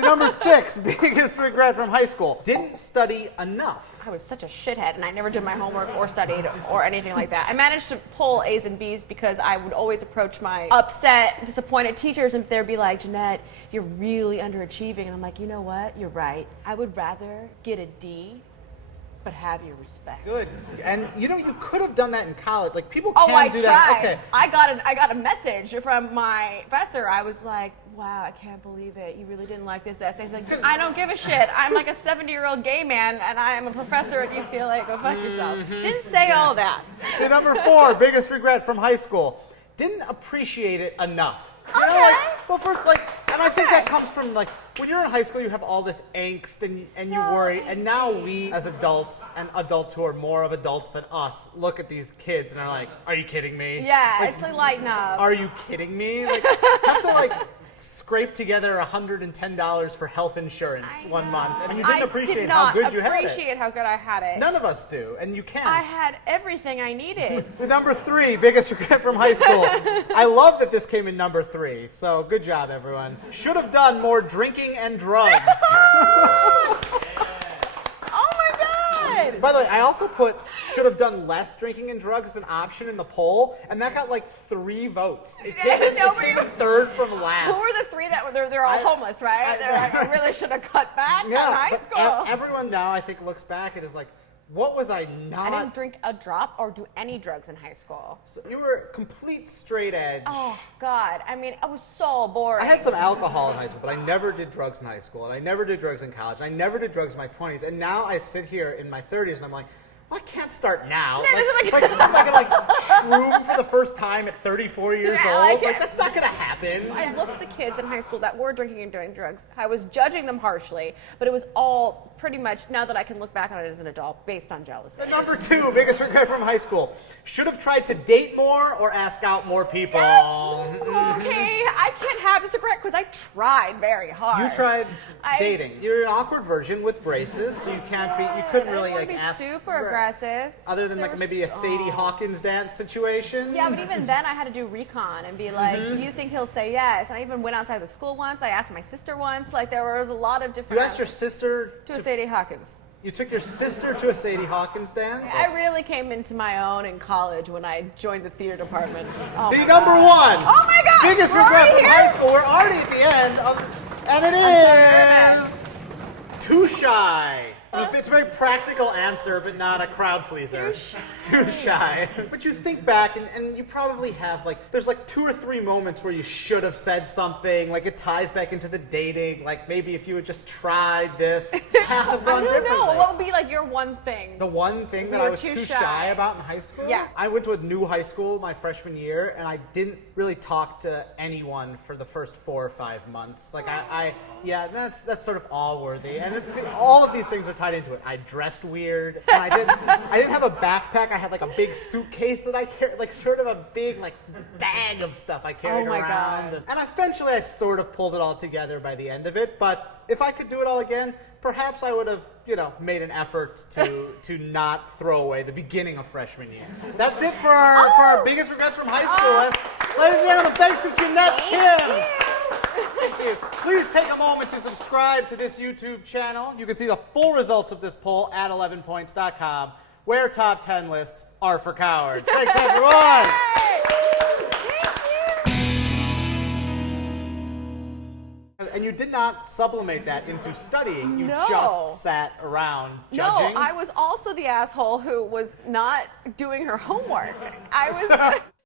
The number 6 biggest regret from high school. Didn't study enough. I was such a shithead, and I never did my homework or studied or anything like that. I managed to pull A's and B's because I would always approach my upset, disappointed teachers, and they'd be like, Janette, you're really underachieving. And I'm like, you know what? You're right. I would rather get a D, but have your respect. Good. And you could have done that in college. Like, people Oh, can I do tried. that. Okay. I got a message from my professor. I was like, wow, I can't believe it. You really didn't like this essay. He's like, I don't give a shit. I'm like a 70-year-old gay man, and I am a professor at UCLA. Go fuck yourself. Didn't say all that. The number 4 biggest regret from high school. Didn't appreciate it enough. You know, Okay. and I think that comes from, like, when you're in high school, you have all this angst and you worry. And now we, as adults, and adults who are more of adults than us, look at these kids and are like, are you kidding me? Yeah, Like, it's like lighten up. are you kidding me? Like, have to, like, scrape together $110 for health insurance one month, and you didn't appreciate how good you had it. I did not appreciate how good I had it. None of us do, and you can't. I had everything I needed. The number 3 biggest regret from high school. I love that this came in number 3, so good job, everyone. Should have done more drinking and drugs. Oh my God! By the way, I also put should have done less drinking and drugs as an option in the poll, and that got like 3 votes. It came in third from last. Who were the 3 that were they're all homeless, right? They're like, I really should have cut back on high but school. everyone now, I think, looks back and is like, what was I not? I didn't drink a drop or do any drugs in high school. So you were complete straight edge. Oh God! I mean, it was so boring. I had some alcohol in high school, but I never did drugs in high school, and I never did drugs in college, and I never did drugs in my 20s, and now I sit here in my 30s, and I'm like, well, I can't start now. Like, am I gonna shroom for the first time at 34 years old? Like, that's not gonna happen. I looked at the kids in high school that were drinking and doing drugs. I was judging them harshly, but it was all pretty much, now that I can look back on it as an adult, based on jealousy. The number 2 biggest regret from high school. Should have tried to date more or ask out more people. Yes. Okay, I can't have this regret because I tried very hard. You tried dating. You're an awkward version with braces, so you couldn't really like ask. Super aggressive. Other than like maybe a Sadie Hawkins dance situation. Yeah, but even then I had to do recon and be like, do you think he'll say yes? And I even went outside the school once. I asked my sister once. Like, there was a lot of different. You asked your sister to a Sadie Hawkins. You took your sister to a Sadie Hawkins dance? I really came into my own in college when I joined the theater department. Oh the number 1. Oh my God! Biggest regret from high school. We're already at the end, and it is too shy. It's a very practical answer, but not a crowd pleaser. Too shy. But you think back, and you probably have, like, there's like 2 or 3 moments where you should have said something. Like, it ties back into the dating. Like, maybe if you had just tried this, have gone differently. I don't know. What would be like your one thing? The one thing that I was too shy about in high school? Yeah. I went to a new high school my freshman year, and I didn't really talk to anyone for the first 4 or 5 months. Like, that's sort of all worthy. And all of these things are tied into it. I dressed weird, and I didn't have a backpack. I had like a big suitcase that I carried, like sort of a big like bag of stuff I carried around. God. And eventually I sort of pulled it all together by the end of it. But if I could do it all again, perhaps I would have, made an effort to not throw away the beginning of freshman year. That's it for our biggest regrets from high school. Ladies and gentlemen, thanks to Janette Timm. Thank you. Please take a moment to subscribe to this YouTube channel. You can see the full results of this poll at 11points.com, where top 10 lists are for cowards. Thanks, everyone. And you did not sublimate that into studying. You just sat around judging. No, I was also the asshole who was not doing her homework. I was.